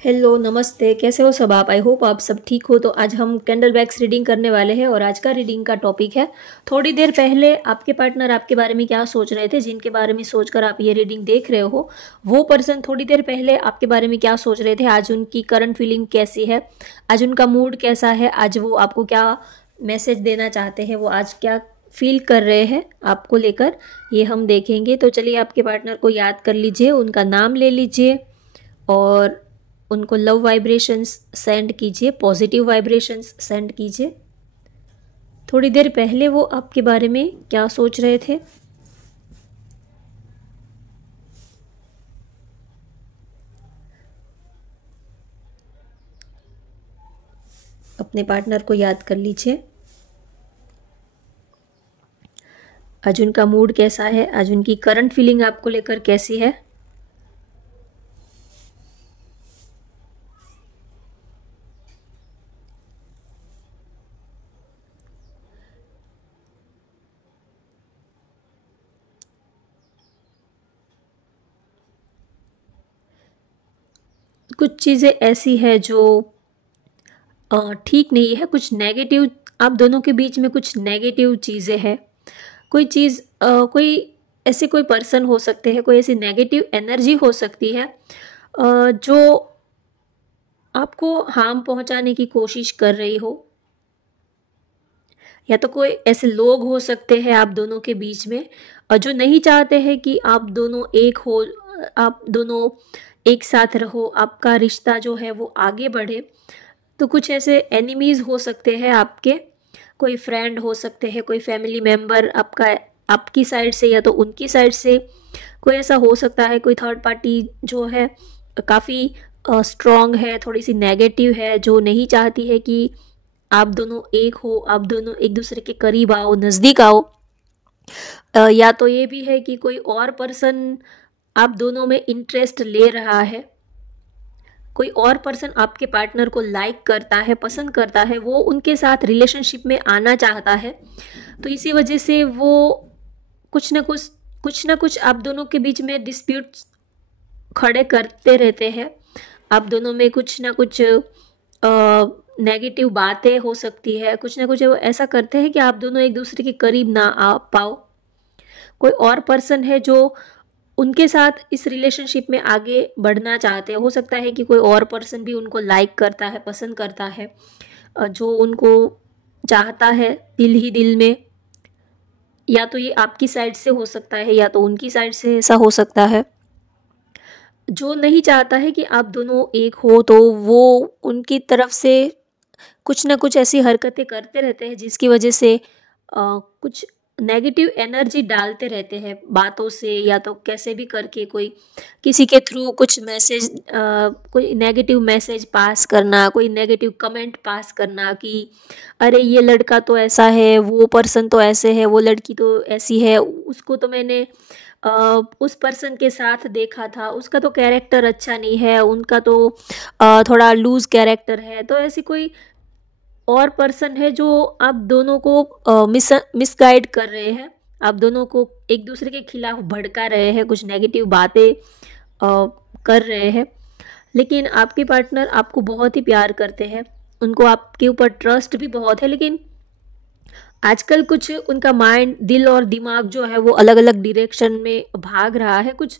Hello, नमस्ते। कैसे हो सब आप? आई होप आप सब ठीक हो। तो आज हम कैंडल वैक्स रीडिंग करने वाले हैं और आज का रीडिंग का टॉपिक है थोड़ी देर पहले आपके पार्टनर आपके बारे में क्या सोच रहे थे, जिनके बारे में सोचकर आप ये रीडिंग देख रहे हो। वो पर्सन थोड़ी देर पहले आपके बारे में क्या सोच रहे थे, आज उनकी करंट फीलिंग कैसी है, आज उनका मूड कैसा है, आज वो आपको क्या मैसेज देना चाहते हैं, वो आज क्या फील कर रहे हैं आपको लेकर, ये हम देखेंगे। तो चलिए आपके पार्टनर को याद कर लीजिए, उनका नाम ले लीजिए और उनको लव वाइब्रेशंस सेंड कीजिए, पॉजिटिव वाइब्रेशंस सेंड कीजिए। थोड़ी देर पहले वो आपके बारे में क्या सोच रहे थे। अपने पार्टनर को याद कर लीजिए, आज उनका मूड कैसा है, आज उनकी करंट फीलिंग आपको लेकर कैसी है। कुछ चीज़ें ऐसी है जो ठीक नहीं है, कुछ नेगेटिव आप दोनों के बीच में कुछ नेगेटिव चीज़ें हैं। कोई चीज़ कोई ऐसे कोई पर्सन हो सकते हैं, कोई ऐसी नेगेटिव एनर्जी हो सकती है जो आपको हार्म पहुंचाने की कोशिश कर रही हो, या तो कोई ऐसे लोग हो सकते हैं आप दोनों के बीच में जो नहीं चाहते हैं कि आप दोनों एक हो, आप दोनों एक साथ रहो, आपका रिश्ता जो है वो आगे बढ़े। तो कुछ ऐसे एनिमीज हो सकते हैं आपके, कोई फ्रेंड हो सकते हैं, कोई फैमिली मेम्बर आपका, आपकी साइड से या तो उनकी साइड से कोई ऐसा हो सकता है। कोई थर्ड पार्टी जो है काफ़ी स्ट्रॉन्ग है, थोड़ी सी नेगेटिव है, जो नहीं चाहती है कि आप दोनों एक हो, आप दोनों एक दूसरे के करीब आओ, नज़दीक आओ। या तो ये भी है कि कोई और पर्सन आप दोनों में इंटरेस्ट ले रहा है, कोई और पर्सन आपके पार्टनर को लाइक करता है, पसंद करता है, वो उनके साथ रिलेशनशिप में आना चाहता है। तो इसी वजह से वो कुछ ना कुछ आप दोनों के बीच में डिस्प्यूट्स खड़े करते रहते हैं। आप दोनों में कुछ ना कुछ नेगेटिव बातें हो सकती है, कुछ ना कुछ वो ऐसा करते हैं कि आप दोनों एक दूसरे के करीब ना आ पाओ। कोई और पर्सन है जो उनके साथ इस रिलेशनशिप में आगे बढ़ना चाहते हैं। हो सकता है कि कोई और पर्सन भी उनको लाइक करता है, पसंद करता है, जो उनको चाहता है दिल ही दिल में। या तो ये आपकी साइड से हो सकता है या तो उनकी साइड से ऐसा हो सकता है। जो नहीं चाहता है कि आप दोनों एक हो, तो वो उनकी तरफ से कुछ ना कुछ ऐसी हरकतें करते रहते हैं जिसकी वजह से कुछ नेगेटिव एनर्जी डालते रहते हैं बातों से, या तो कैसे भी करके कोई किसी के थ्रू कुछ मैसेज, कोई नेगेटिव मैसेज पास करना, कोई नेगेटिव कमेंट पास करना कि अरे ये लड़का तो ऐसा है, वो पर्सन तो ऐसे है, वो लड़की तो ऐसी है, उसको तो मैंने उस पर्सन के साथ देखा था, उसका तो कैरेक्टर अच्छा नहीं है, उनका तो थोड़ा लूज कैरेक्टर है। तो ऐसी कोई और पर्सन है जो आप दोनों को मिसगाइड कर रहे हैं, आप दोनों को एक दूसरे के खिलाफ भड़का रहे हैं, कुछ नेगेटिव बातें कर रहे हैं। लेकिन आपके पार्टनर आपको बहुत ही प्यार करते हैं, उनको आपके ऊपर ट्रस्ट भी बहुत है, लेकिन आजकल कुछ उनका माइंड, दिल और दिमाग जो है वो अलग अलग डायरेक्शन में भाग रहा है। कुछ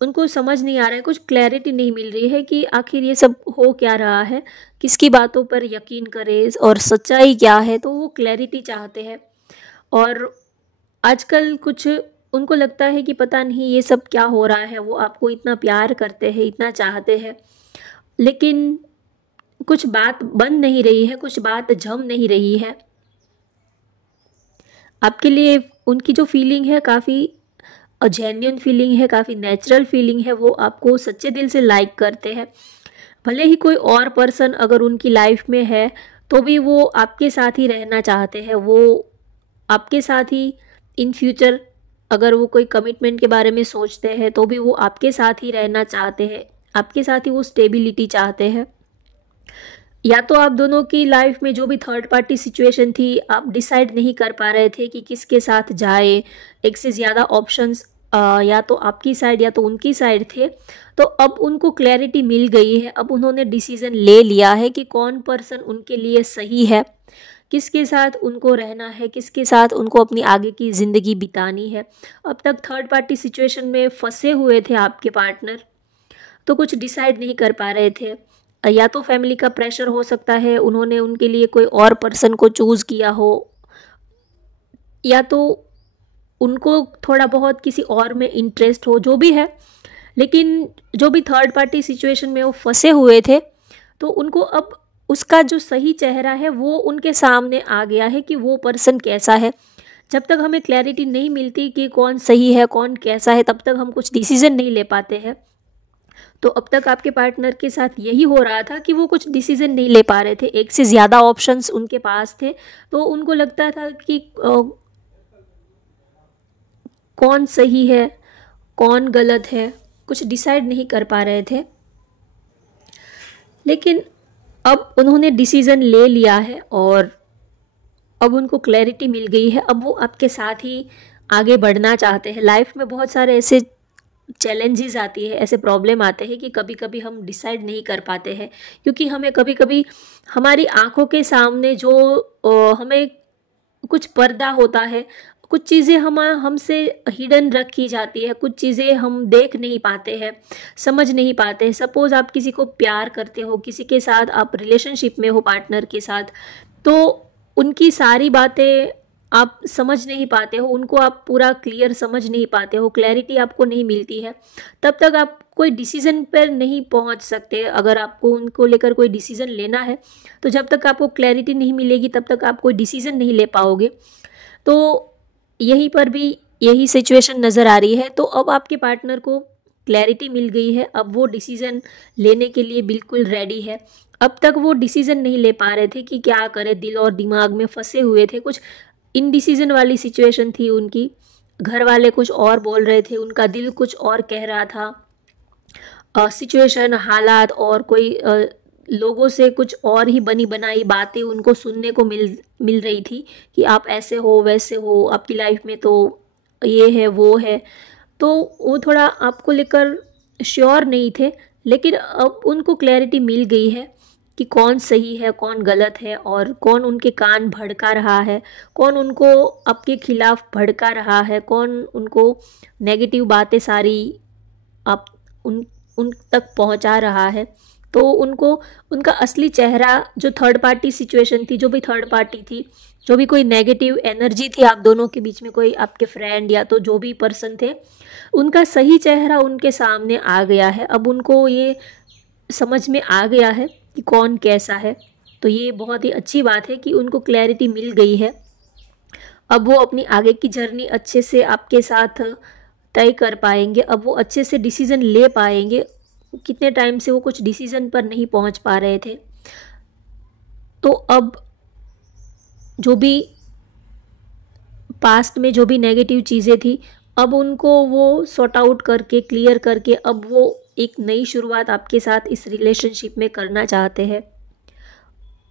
उनको समझ नहीं आ रहा है, कुछ क्लैरिटी नहीं मिल रही है कि आखिर ये सब हो क्या रहा है, किसकी बातों पर यकीन करें और सच्चाई क्या है। तो वो क्लैरिटी चाहते हैं और आजकल कुछ उनको लगता है कि पता नहीं ये सब क्या हो रहा है। वो आपको इतना प्यार करते हैं, इतना चाहते हैं, लेकिन कुछ बात बन नहीं रही है, कुछ बात जम नहीं रही है। आपके लिए उनकी जो फीलिंग है काफ़ी जेन्युइन फीलिंग है, काफ़ी नेचुरल फीलिंग है। वो आपको सच्चे दिल से लाइक करते हैं। भले ही कोई और पर्सन अगर उनकी लाइफ में है तो भी वो आपके साथ ही रहना चाहते हैं। वो आपके साथ ही इन फ्यूचर, अगर वो कोई कमिटमेंट के बारे में सोचते हैं तो भी वो आपके साथ ही रहना चाहते हैं, आपके साथ ही वो स्टेबिलिटी चाहते हैं। या तो आप दोनों की लाइफ में जो भी थर्ड पार्टी सिचुएशन थी, आप डिसाइड नहीं कर पा रहे थे कि किसके साथ जाए, एक से ज़्यादा ऑप्शंस या तो आपकी साइड या तो उनकी साइड थे। तो अब उनको क्लैरिटी मिल गई है, अब उन्होंने डिसीज़न ले लिया है कि कौन पर्सन उनके लिए सही है, किसके साथ उनको रहना है, किसके साथ उनको अपनी आगे की ज़िंदगी बितानी है। अब तक थर्ड पार्टी सिचुएशन में फंसे हुए थे आपके पार्टनर, तो कुछ डिसाइड नहीं कर पा रहे थे। या तो फैमिली का प्रेशर हो सकता है, उन्होंने उनके लिए कोई और पर्सन को चूज़ किया हो, या तो उनको थोड़ा बहुत किसी और में इंटरेस्ट हो, जो भी है। लेकिन जो भी थर्ड पार्टी सिचुएशन में वो फंसे हुए थे, तो उनको अब उसका जो सही चेहरा है वो उनके सामने आ गया है कि वो पर्सन कैसा है। जब तक हमें क्लैरिटी नहीं मिलती कि कौन सही है कौन कैसा है, तब तक हम कुछ डिसीजन नहीं ले पाते हैं। तो अब तक आपके पार्टनर के साथ यही हो रहा था कि वो कुछ डिसीजन नहीं ले पा रहे थे, एक से ज़्यादा ऑप्शंस उनके पास थे। तो उनको लगता था कि कौन सही है कौन गलत है, कुछ डिसाइड नहीं कर पा रहे थे। लेकिन अब उन्होंने डिसीज़न ले लिया है और अब उनको क्लैरिटी मिल गई है, अब वो आपके साथ ही आगे बढ़ना चाहते हैं। लाइफ में बहुत सारे ऐसे चैलेंजेस आती है, ऐसे प्रॉब्लम आते हैं कि कभी कभी हम डिसाइड नहीं कर पाते हैं, क्योंकि हमें कभी कभी हमारी आंखों के सामने जो हमें कुछ पर्दा होता है, कुछ चीज़ें हमसे हिडन रखी जाती है, कुछ चीज़ें हम देख नहीं पाते हैं, समझ नहीं पाते हैं। सपोज़ आप किसी को प्यार करते हो, किसी के साथ आप रिलेशनशिप में हो पार्टनर के साथ, तो उनकी सारी बातें आप समझ नहीं पाते हो, उनको आप पूरा क्लियर समझ नहीं पाते हो, क्लैरिटी आपको नहीं मिलती है, तब तक आप कोई डिसीज़न पर नहीं पहुंच सकते। अगर आपको उनको लेकर कोई डिसीज़न लेना है, तो जब तक आपको क्लैरिटी नहीं मिलेगी तब तक आप कोई डिसीज़न नहीं ले पाओगे। तो यहीं पर भी यही सिचुएशन नज़र आ रही है। तो अब आपके पार्टनर को क्लैरिटी मिल गई है, अब वो डिसीज़न लेने के लिए बिल्कुल रेडी है। अब तक वो डिसीज़न नहीं ले पा रहे थे कि क्या करें, दिल और दिमाग में फंसे हुए थे, कुछ इनडिसीजन वाली सिचुएशन थी उनकी। घर वाले कुछ और बोल रहे थे, उनका दिल कुछ और कह रहा था। सिचुएशन, हालात और कोई लोगों से कुछ और ही बनी बनाई बातें उनको सुनने को मिल रही थी कि आप ऐसे हो वैसे हो, आपकी लाइफ में तो ये है वो है। तो वो थोड़ा आपको लेकर श्योर नहीं थे। लेकिन अब उनको क्लैरिटी मिल गई है कि कौन सही है कौन गलत है, और कौन उनके कान भड़का रहा है, कौन उनको आपके खिलाफ भड़का रहा है, कौन उनको नेगेटिव बातें सारी आप उन तक पहुंचा रहा है। तो उनको उनका असली चेहरा, जो थर्ड पार्टी सिचुएशन थी, जो भी थर्ड पार्टी थी, जो भी कोई नेगेटिव एनर्जी थी आप दोनों के बीच में, कोई आपके फ्रेंड या तो जो भी पर्सन थे, उनका सही चेहरा उनके सामने आ गया है। अब उनको ये समझ में आ गया है कि कौन कैसा है। तो ये बहुत ही अच्छी बात है कि उनको क्लैरिटी मिल गई है। अब वो अपनी आगे की जर्नी अच्छे से आपके साथ तय कर पाएंगे, अब वो अच्छे से डिसीज़न ले पाएंगे। कितने टाइम से वो कुछ डिसीज़न पर नहीं पहुंच पा रहे थे। तो अब जो भी पास्ट में जो भी नेगेटिव चीज़ें थी, अब उनको वो सॉर्ट आउट करके क्लियर करके अब वो एक नई शुरुआत आपके साथ इस रिलेशनशिप में करना चाहते हैं।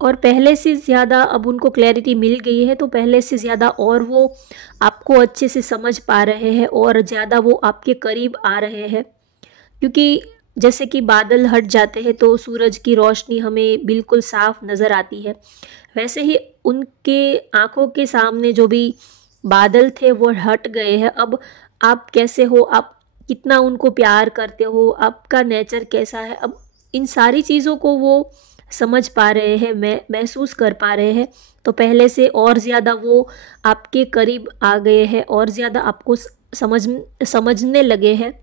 और पहले से ज़्यादा अब उनको क्लैरिटी मिल गई है, तो पहले से ज़्यादा और वो आपको अच्छे से समझ पा रहे हैं और ज़्यादा वो आपके करीब आ रहे हैं। क्योंकि जैसे कि बादल हट जाते हैं तो सूरज की रोशनी हमें बिल्कुल साफ नज़र आती है, वैसे ही उनके आँखों के सामने जो भी बादल थे वो हट गए हैं। अब आप कैसे हो, आप कितना उनको प्यार करते हो, आपका नेचर कैसा है, अब इन सारी चीज़ों को वो समझ पा रहे हैं, महसूस कर पा रहे हैं। तो पहले से और ज़्यादा वो आपके करीब आ गए हैं और ज़्यादा आपको समझने लगे हैं।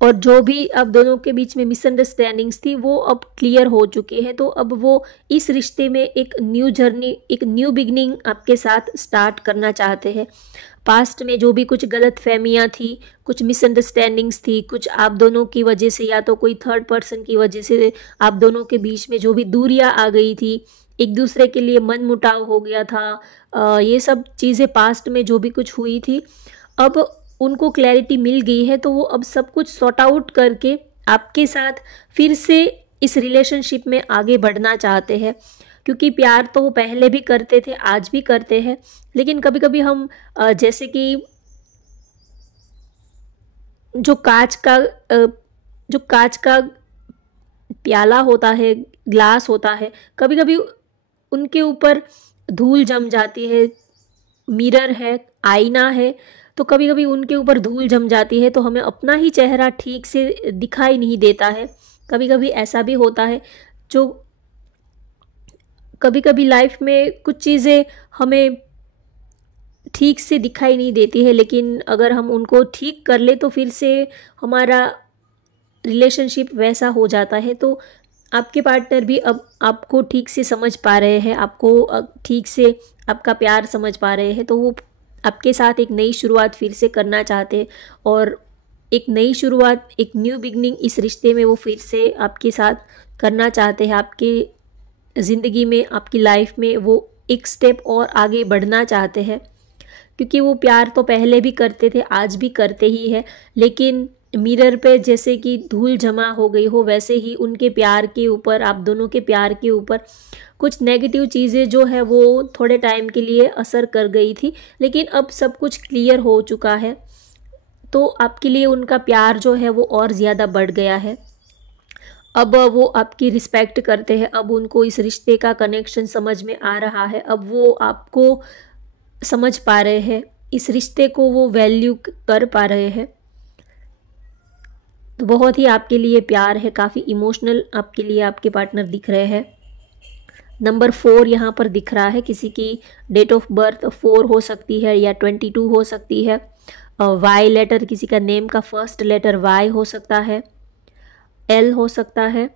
और जो भी अब दोनों के बीच में मिसअंडरस्टैंडिंग्स थी वो अब क्लियर हो चुकी है। तो अब वो इस रिश्ते में एक न्यू जर्नी, एक न्यू बिगनिंग आपके साथ स्टार्ट करना चाहते हैं। पास्ट में जो भी कुछ गलत फहमियाँ थी, कुछ मिसअंडरस्टैंडिंग्स थी, कुछ आप दोनों की वजह से या तो कोई थर्ड पर्सन की वजह से आप दोनों के बीच में जो भी दूरियाँ आ गई थी, एक दूसरे के लिए मन मुटाव हो गया था, ये सब चीज़ें पास्ट में जो भी कुछ हुई थी, अब उनको क्लैरिटी मिल गई है। तो वो अब सब कुछ सॉर्ट आउट करके आपके साथ फिर से इस रिलेशनशिप में आगे बढ़ना चाहते हैं। क्योंकि प्यार तो वो पहले भी करते थे, आज भी करते हैं, लेकिन कभी कभी हम जैसे कि जो जो कांच का प्याला होता है, ग्लास होता है, कभी कभी उनके ऊपर धूल जम जाती है। मिरर है, आईना है, तो कभी कभी उनके ऊपर धूल जम जाती है तो हमें अपना ही चेहरा ठीक से दिखाई नहीं देता है। कभी कभी ऐसा भी होता है, जो कभी कभी लाइफ में कुछ चीज़ें हमें ठीक से दिखाई नहीं देती है, लेकिन अगर हम उनको ठीक कर ले तो फिर से हमारा रिलेशनशिप वैसा हो जाता है। तो आपके पार्टनर भी अब आपको ठीक से समझ पा रहे हैं, आपको ठीक से आपका प्यार समझ पा रहे हैं, तो वो आपके साथ एक नई शुरुआत फिर से करना चाहते हैं। और एक नई शुरुआत, एक न्यू बिगनिंग इस रिश्ते में वो फिर से आपके साथ करना चाहते हैं। आपके ज़िंदगी में, आपकी लाइफ में वो एक स्टेप और आगे बढ़ना चाहते हैं, क्योंकि वो प्यार तो पहले भी करते थे, आज भी करते ही है, लेकिन मिरर पे जैसे कि धूल जमा हो गई हो, वैसे ही उनके प्यार के ऊपर, आप दोनों के प्यार के ऊपर कुछ नेगेटिव चीज़ें जो है वो थोड़े टाइम के लिए असर कर गई थी, लेकिन अब सब कुछ क्लियर हो चुका है। तो आपके लिए उनका प्यार जो है वो और ज़्यादा बढ़ गया है। अब वो आपकी रिस्पेक्ट करते हैं, अब उनको इस रिश्ते का कनेक्शन समझ में आ रहा है, अब वो आपको समझ पा रहे हैं, इस रिश्ते को वो वैल्यू कर पा रहे हैं। तो बहुत ही आपके लिए प्यार है, काफ़ी इमोशनल आपके लिए आपके पार्टनर दिख रहे हैं। नंबर 4 यहाँ पर दिख रहा है, किसी की डेट ऑफ बर्थ 4 हो सकती है या 22 हो सकती है। वाई लेटर, किसी का नेम का फर्स्ट लेटर वाई हो सकता है, एल हो सकता है।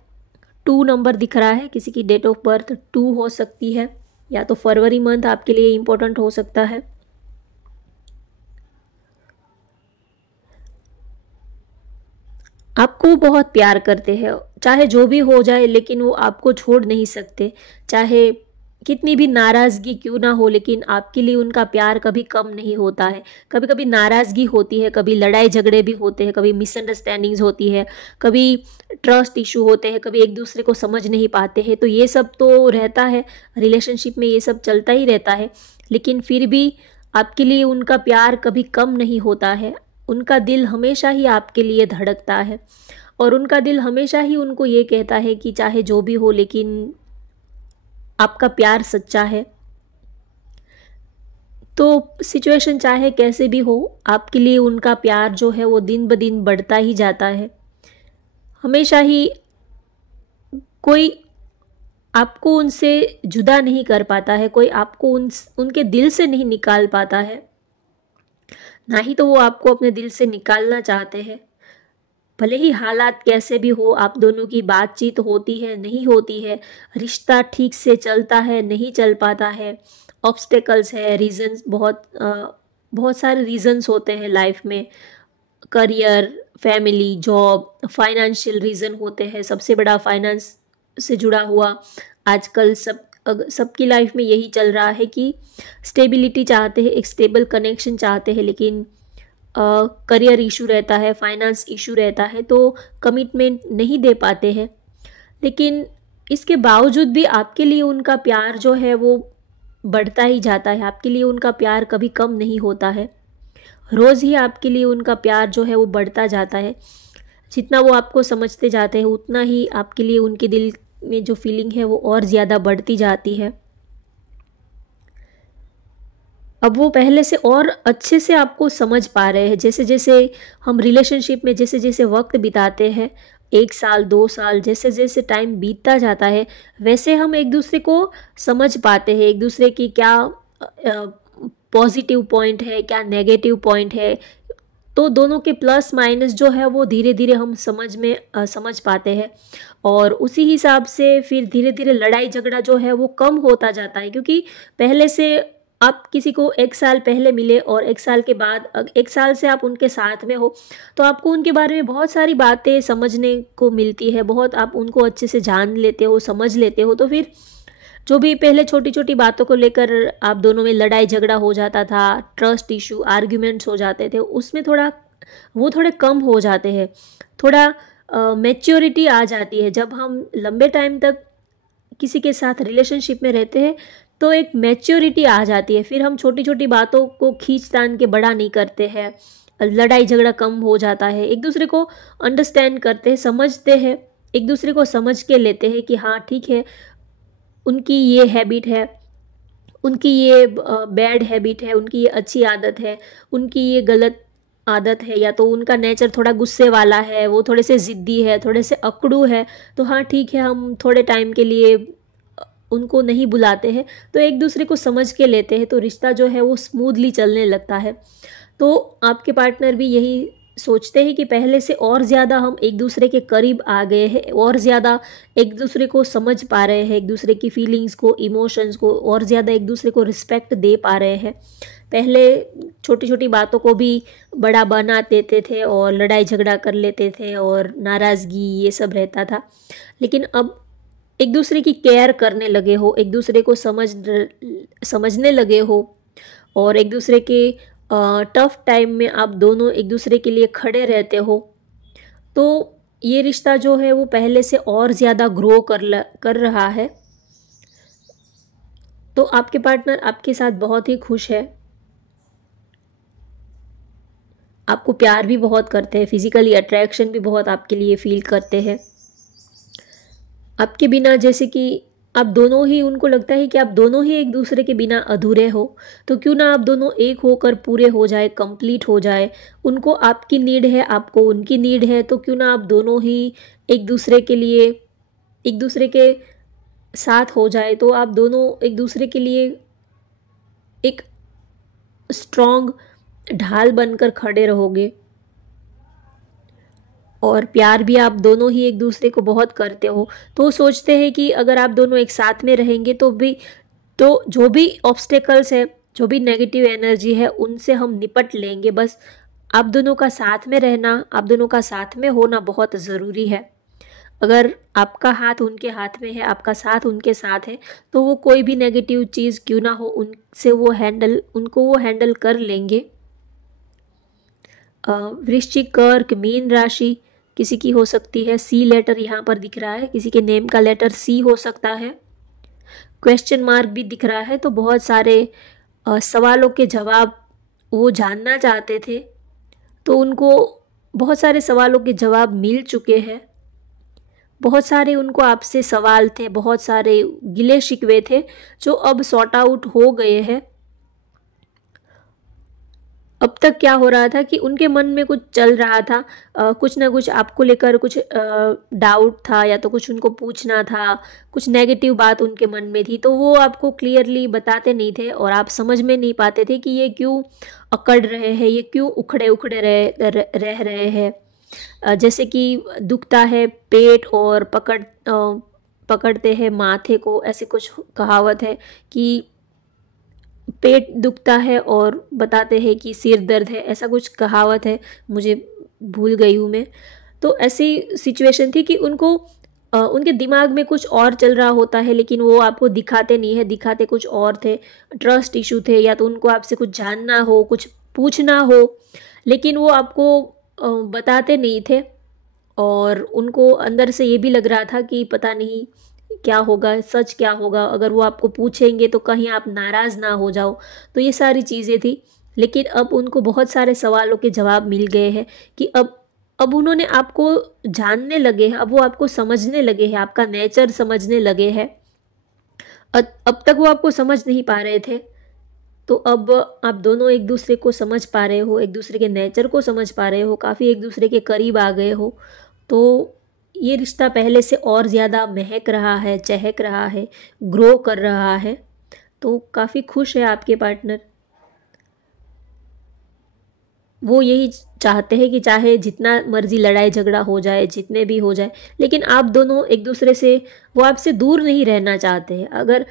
2 नंबर दिख रहा है, किसी की डेट ऑफ बर्थ 2 हो सकती है, या तो फरवरी मंथ आपके लिए इम्पोर्टेंट हो सकता है। आपको बहुत प्यार करते हैं, चाहे जो भी हो जाए, लेकिन वो आपको छोड़ नहीं सकते। चाहे कितनी भी नाराज़गी क्यों ना हो, लेकिन आपके लिए उनका प्यार कभी कम नहीं होता है। कभी कभी नाराज़गी होती है, कभी लड़ाई झगड़े भी होते हैं, कभी मिसअंडरस्टैंडिंग्स होती है, कभी ट्रस्ट इशू होते हैं, कभी एक दूसरे को समझ नहीं पाते हैं। तो ये सब तो रहता है, रिलेशनशिप में ये सब चलता ही रहता है, लेकिन फिर भी आपके लिए उनका प्यार कभी कम नहीं होता है। उनका दिल हमेशा ही आपके लिए धड़कता है, और उनका दिल हमेशा ही उनको ये कहता है कि चाहे जो भी हो, लेकिन आपका प्यार सच्चा है। तो सिचुएशन चाहे कैसे भी हो, आपके लिए उनका प्यार जो है वो दिन ब दिन बढ़ता ही जाता है। हमेशा ही कोई आपको उनसे जुदा नहीं कर पाता है, कोई आपको उनके दिल से नहीं निकाल पाता है, ना ही तो वो आपको अपने दिल से निकालना चाहते हैं। भले ही हालात कैसे भी हो, आप दोनों की बातचीत होती है, नहीं होती है, रिश्ता ठीक से चलता है, नहीं चल पाता है, ऑब्स्टेकल्स है, रीजंस, बहुत सारे रीजंस होते हैं लाइफ में। Career, family, job, financial reason होते हैं। सबसे बड़ा फाइनेंस से जुड़ा हुआ आजकल सबकी लाइफ में यही चल रहा है कि स्टेबिलिटी चाहते हैं, एक स्टेबल कनेक्शन चाहते हैं, लेकिन करियर इशू रहता है, फाइनेंस इशू रहता है, तो कमिटमेंट नहीं दे पाते हैं। लेकिन इसके बावजूद भी आपके लिए उनका प्यार जो है वो बढ़ता ही जाता है, आपके लिए उनका प्यार कभी कम नहीं होता है। रोज़ ही आपके लिए उनका प्यार जो है वो बढ़ता जाता है। जितना वो आपको समझते जाते हैं, उतना ही आपके लिए उनके दिल में जो फीलिंग है वो और ज़्यादा बढ़ती जाती है। अब वो पहले से और अच्छे से आपको समझ पा रहे हैं। जैसे जैसे हम रिलेशनशिप में जैसे जैसे वक्त बिताते हैं, 1 साल 2 साल, जैसे जैसे टाइम बीतता जाता है, वैसे हम एक दूसरे को समझ पाते हैं, एक दूसरे की क्या पॉजिटिव पॉइंट है, क्या नेगेटिव पॉइंट है। तो दोनों के प्लस माइनस जो है वो धीरे धीरे हम समझ पाते हैं, और उसी हिसाब से फिर धीरे धीरे लड़ाई झगड़ा जो है वो कम होता जाता है। क्योंकि पहले से आप किसी को 1 साल पहले मिले और 1 साल के बाद 1 साल से आप उनके साथ में हो, तो आपको उनके बारे में बहुत सारी बातें समझने को मिलती है, बहुत आप उनको अच्छे से जान लेते हो, समझ लेते हो। तो फिर जो भी पहले छोटी छोटी बातों को लेकर आप दोनों में लड़ाई झगड़ा हो जाता था, ट्रस्ट इशू, आर्ग्यूमेंट्स हो जाते थे, उसमें थोड़े कम हो जाते हैं। थोड़ा मैच्योरिटी आ जाती है। जब हम लंबे टाइम तक किसी के साथ रिलेशनशिप में रहते हैं तो एक मैच्योरिटी आ जाती है। फिर हम छोटी छोटी बातों को खींच तान के बड़ा नहीं करते हैं, लड़ाई झगड़ा कम हो जाता है, एक दूसरे को अंडरस्टैंड करते हैं, समझते हैं, एक दूसरे को समझ के लेते हैं कि हाँ ठीक है, उनकी ये हैबिट है, उनकी ये बैड हैबिट है, उनकी ये अच्छी आदत है, उनकी ये गलत आदत है, या तो उनका नेचर थोड़ा गुस्से वाला है, वो थोड़े से ज़िद्दी है, थोड़े से अकड़ू है, तो हाँ ठीक है, हम थोड़े टाइम के लिए उनको नहीं बुलाते हैं। तो एक दूसरे को समझ के लेते हैं, तो रिश्ता जो है वो स्मूथली चलने लगता है। तो आपके पार्टनर भी यही सोचते हैं कि पहले से और ज़्यादा हम एक दूसरे के करीब आ गए हैं, और ज़्यादा एक दूसरे को समझ पा रहे हैं, एक दूसरे की फीलिंग्स को, इमोशंस को, और ज़्यादा एक दूसरे को रिस्पेक्ट दे पा रहे हैं। पहले छोटी छोटी बातों को भी बड़ा बना देते थे और लड़ाई झगड़ा कर लेते थे और नाराज़गी ये सब रहता था, लेकिन अब एक दूसरे की केयर करने लगे हो, एक दूसरे को समझने लगे हो, और एक दूसरे के टफ टाइम में आप दोनों एक दूसरे के लिए खड़े रहते हो, तो ये रिश्ता जो है वो पहले से और ज़्यादा ग्रो कर रहा है। तो आपके पार्टनर आपके साथ बहुत ही खुश है, आपको प्यार भी बहुत करते हैं, फिजिकली अट्रैक्शन भी बहुत आपके लिए फील करते हैं। आपके बिना, जैसे कि आप दोनों ही, उनको लगता है कि आप दोनों ही एक दूसरे के बिना अधूरे हो, तो क्यों ना आप दोनों एक होकर पूरे हो जाए, कंप्लीट हो जाए। उनको आपकी नीड है, आपको उनकी नीड है, तो क्यों ना आप दोनों ही एक दूसरे के लिए, एक दूसरे के साथ हो जाए, तो आप दोनों एक दूसरे के लिए एक स्ट्रॉन्ग ढाल बनकर खड़े रहोगे। और प्यार भी आप दोनों ही एक दूसरे को बहुत करते हो, तो वो सोचते हैं कि अगर आप दोनों एक साथ में रहेंगे तो जो भी ऑब्स्टेकल्स है, जो भी नेगेटिव एनर्जी है, उनसे हम निपट लेंगे। बस आप दोनों का साथ में रहना, आप दोनों का साथ में होना बहुत ज़रूरी है। अगर आपका हाथ उनके हाथ में है, आपका साथ उनके साथ है, तो वो कोई भी नेगेटिव चीज़ क्यों ना हो, उनको वो हैंडल कर लेंगे। वृश्चिक, कर्क, मीन राशि किसी की हो सकती है। सी लेटर यहाँ पर दिख रहा है, किसी के नेम का लेटर सी हो सकता है। क्वेश्चन मार्क भी दिख रहा है, तो बहुत सारे सवालों के जवाब वो जानना चाहते थे, तो उनको बहुत सारे सवालों के जवाब मिल चुके हैं। बहुत सारे उनको आपसे सवाल थे, बहुत सारे गिले शिकवे थे, जो अब सॉर्ट आउट हो गए हैं। अब तक क्या हो रहा था कि उनके मन में कुछ चल रहा था, कुछ ना कुछ आपको लेकर कुछ डाउट था, या तो कुछ उनको पूछना था, कुछ नेगेटिव बात उनके मन में थी, तो वो आपको क्लियरली बताते नहीं थे, और आप समझ में नहीं पाते थे कि ये क्यों अकड़ रहे हैं, ये क्यों उखड़े उखड़े रह रहे हैं। जैसे कि दुखता है पेट और पकड़ते हैं माथे को, ऐसे कुछ कहावत है कि पेट दुखता है और बताते हैं कि सिर दर्द है, ऐसा कुछ कहावत है, मुझे भूल गई हूँ मैं। तो ऐसी सिचुएशन थी कि उनके दिमाग में कुछ और चल रहा होता है, लेकिन वो आपको दिखाते नहीं है, दिखाते कुछ और थे। ट्रस्ट इशू थे, या तो उनको आपसे कुछ जानना हो, कुछ पूछना हो, लेकिन वो आपको बताते नहीं थे, और उनको अंदर से ये भी लग रहा था कि पता नहीं क्या होगा, सच क्या होगा, अगर वो आपको पूछेंगे तो कहीं आप नाराज़ ना हो जाओ। तो ये सारी चीज़ें थी, लेकिन अब उनको बहुत सारे सवालों के जवाब मिल गए हैं कि अब उन्होंने आपको जानने लगे हैं, अब वो आपको समझने लगे हैं, आपका नेचर समझने लगे हैं। अब तक वो आपको समझ नहीं पा रहे थे, तो अब आप दोनों एक दूसरे को समझ पा रहे हो, एक दूसरे के नेचर को समझ पा रहे हो, काफ़ी एक दूसरे के करीब आ गए हो। तो ये रिश्ता पहले से और ज़्यादा महक रहा है, चहक रहा है, ग्रो कर रहा है। तो काफ़ी खुश है आपके पार्टनर। वो यही चाहते हैं कि चाहे जितना मर्जी लड़ाई झगड़ा हो जाए, जितने भी हो जाए, लेकिन आप दोनों एक दूसरे से, वो आपसे दूर नहीं रहना चाहते हैं। अगर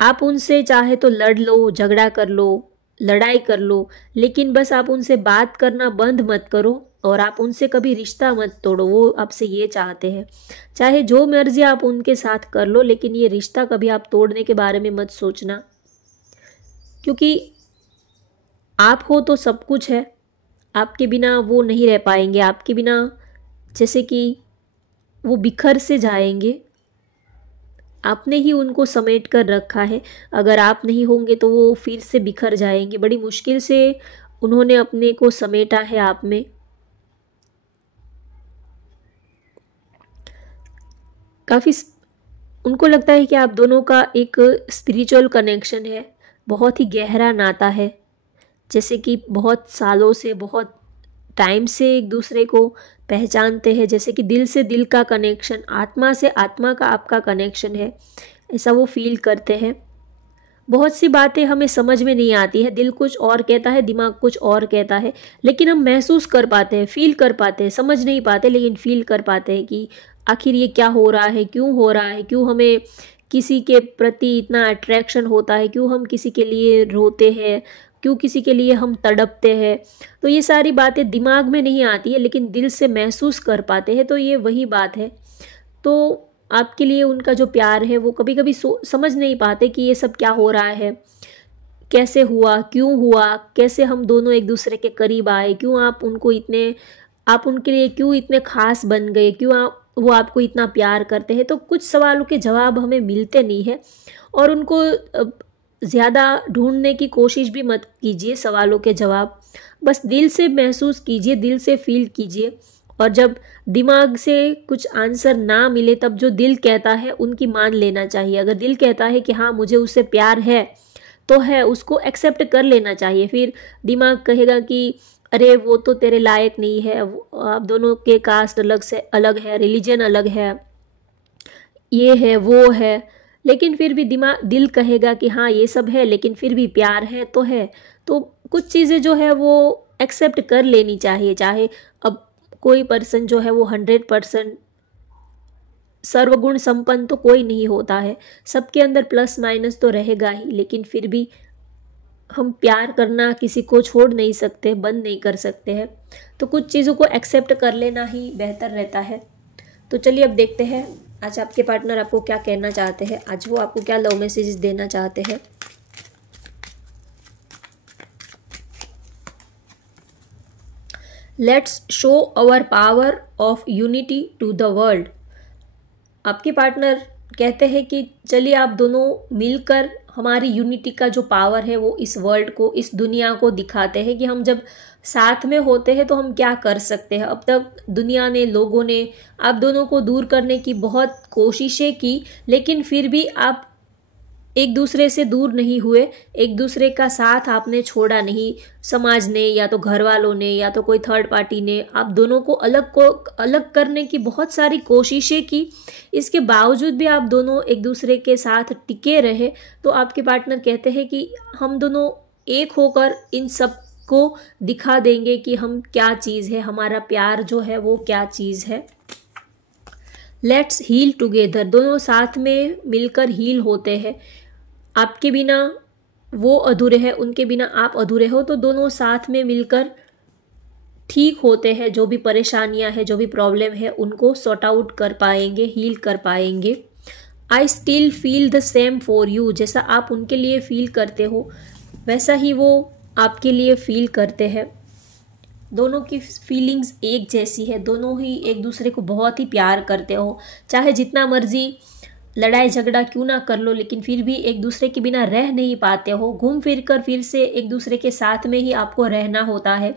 आप उनसे चाहे तो लड़ लो, झगड़ा कर लो, लड़ाई कर लो, लेकिन बस आप उनसे बात करना बंद मत करो, और आप उनसे कभी रिश्ता मत तोड़ो। वो आपसे ये चाहते हैं, चाहे जो मर्जी आप उनके साथ कर लो, लेकिन ये रिश्ता कभी आप तोड़ने के बारे में मत सोचना, क्योंकि आप हो तो सब कुछ है। आपके बिना वो नहीं रह पाएंगे, आपके बिना जैसे कि वो बिखर से जाएंगे। आपने ही उनको समेट कर रखा है, अगर आप नहीं होंगे तो वो फिर से बिखर जाएंगे। बड़ी मुश्किल से उन्होंने अपने को समेटा है आप में। काफ़ी उनको लगता है कि आप दोनों का एक स्पिरिचुअल कनेक्शन है, बहुत ही गहरा नाता है, जैसे कि बहुत सालों से, बहुत टाइम से एक दूसरे को पहचानते हैं, जैसे कि दिल से दिल का कनेक्शन, आत्मा से आत्मा का आपका कनेक्शन है, ऐसा वो फील करते हैं। बहुत सी बातें हमें समझ में नहीं आती है, दिल कुछ और कहता है, दिमाग कुछ और कहता है, लेकिन हम महसूस कर पाते हैं, फील कर पाते हैं, समझ नहीं पाते लेकिन फील कर पाते हैं कि आखिर ये क्या हो रहा है, क्यों हो रहा है, क्यों हमें किसी के प्रति इतना अट्रैक्शन होता है, क्यों हम किसी के लिए रोते हैं, क्यों किसी के लिए हम तड़पते हैं। तो ये सारी बातें दिमाग में नहीं आती है लेकिन दिल से महसूस कर पाते हैं, तो ये वही बात है। तो आपके लिए उनका जो प्यार है वो कभी कभी समझ नहीं पाते कि ये सब क्या हो रहा है, कैसे हुआ, क्यों हुआ, कैसे हम दोनों एक दूसरे के करीब आए, क्यों आप उनके लिए क्यों इतने खास बन गए, क्यों वो आपको इतना प्यार करते हैं। तो कुछ सवालों के जवाब हमें मिलते नहीं है और उनको ज़्यादा ढूंढने की कोशिश भी मत कीजिए सवालों के जवाब, बस दिल से महसूस कीजिए, दिल से फील कीजिए। और जब दिमाग से कुछ आंसर ना मिले तब जो दिल कहता है उनकी मान लेना चाहिए। अगर दिल कहता है कि हाँ मुझे उससे प्यार है तो है, उसको एक्सेप्ट कर लेना चाहिए। फिर दिमाग कहेगा कि अरे वो तो तेरे लायक नहीं है, आप दोनों के कास्ट अलग है, रिलीजन अलग है, ये है वो है, लेकिन फिर भी दिल कहेगा कि हाँ ये सब है लेकिन फिर भी प्यार है तो है। तो कुछ चीज़ें जो है वो एक्सेप्ट कर लेनी चाहिए। चाहे अब कोई पर्सन जो है वो 100% सर्वगुण संपन्न तो कोई नहीं होता है, सबके अंदर प्लस माइनस तो रहेगा ही, लेकिन फिर भी हम प्यार करना किसी को छोड़ नहीं सकते, बंद नहीं कर सकते हैं। तो कुछ चीज़ों को एक्सेप्ट कर लेना ही बेहतर रहता है। तो चलिए अब देखते हैं आज आपके पार्टनर आपको क्या कहना चाहते हैं, आज वो आपको क्या लव मैसेजेस देना चाहते हैं। Let's show our power of unity to the world. आपके पार्टनर कहते हैं कि चलिए आप दोनों मिलकर हमारी यूनिटी का जो पावर है वो इस वर्ल्ड को, इस दुनिया को दिखाते हैं कि हम जब साथ में होते हैं तो हम क्या कर सकते हैं। अब तक दुनिया ने, लोगों ने आप दोनों को दूर करने की बहुत कोशिशें की, लेकिन फिर भी आप एक दूसरे से दूर नहीं हुए, एक दूसरे का साथ आपने छोड़ा नहीं। समाज ने या तो घर वालों ने या तो कोई थर्ड पार्टी ने आप दोनों को अलग करने की बहुत सारी कोशिशें की, इसके बावजूद भी आप दोनों एक दूसरे के साथ टिके रहे। तो आपके पार्टनर कहते हैं कि हम दोनों एक होकर इन सब को दिखा देंगे कि हम क्या चीज़ है, हमारा प्यार जो है वो क्या चीज़ है। लेट्स हील टुगेदर, दोनों साथ में मिलकर हील होते हैं। आपके बिना वो अधूरे हैं, उनके बिना आप अधूरे हो, तो दोनों साथ में मिलकर ठीक होते हैं। जो भी परेशानियां हैं, जो भी प्रॉब्लम है, उनको सॉर्ट आउट कर पाएंगे, हील कर पाएंगे। I still feel the same for you, जैसा आप उनके लिए फील करते हो वैसा ही वो आपके लिए फील करते हैं। दोनों की फीलिंग्स एक जैसी है, दोनों ही एक दूसरे को बहुत ही प्यार करते हो। चाहे जितना मर्जी लड़ाई झगड़ा क्यों ना कर लो, लेकिन फिर भी एक दूसरे के बिना रह नहीं पाते हो। घूम फिर कर फिर से एक दूसरे के साथ में ही आपको रहना होता है।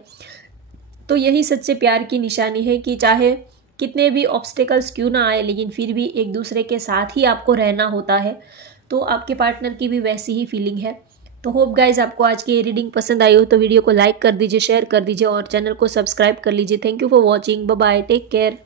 तो यही सच्चे प्यार की निशानी है कि चाहे कितने भी ऑब्स्टेकल्स क्यों ना आए, लेकिन फिर भी एक दूसरे के साथ ही आपको रहना होता है। तो आपके पार्टनर की भी वैसी ही फीलिंग है। तो होप गाइज आपको आज की ये रीडिंग पसंद आई हो तो वीडियो को लाइक कर दीजिए, शेयर कर दीजिए और चैनल को सब्सक्राइब कर लीजिए। Thank you for watching, bye bye, take care.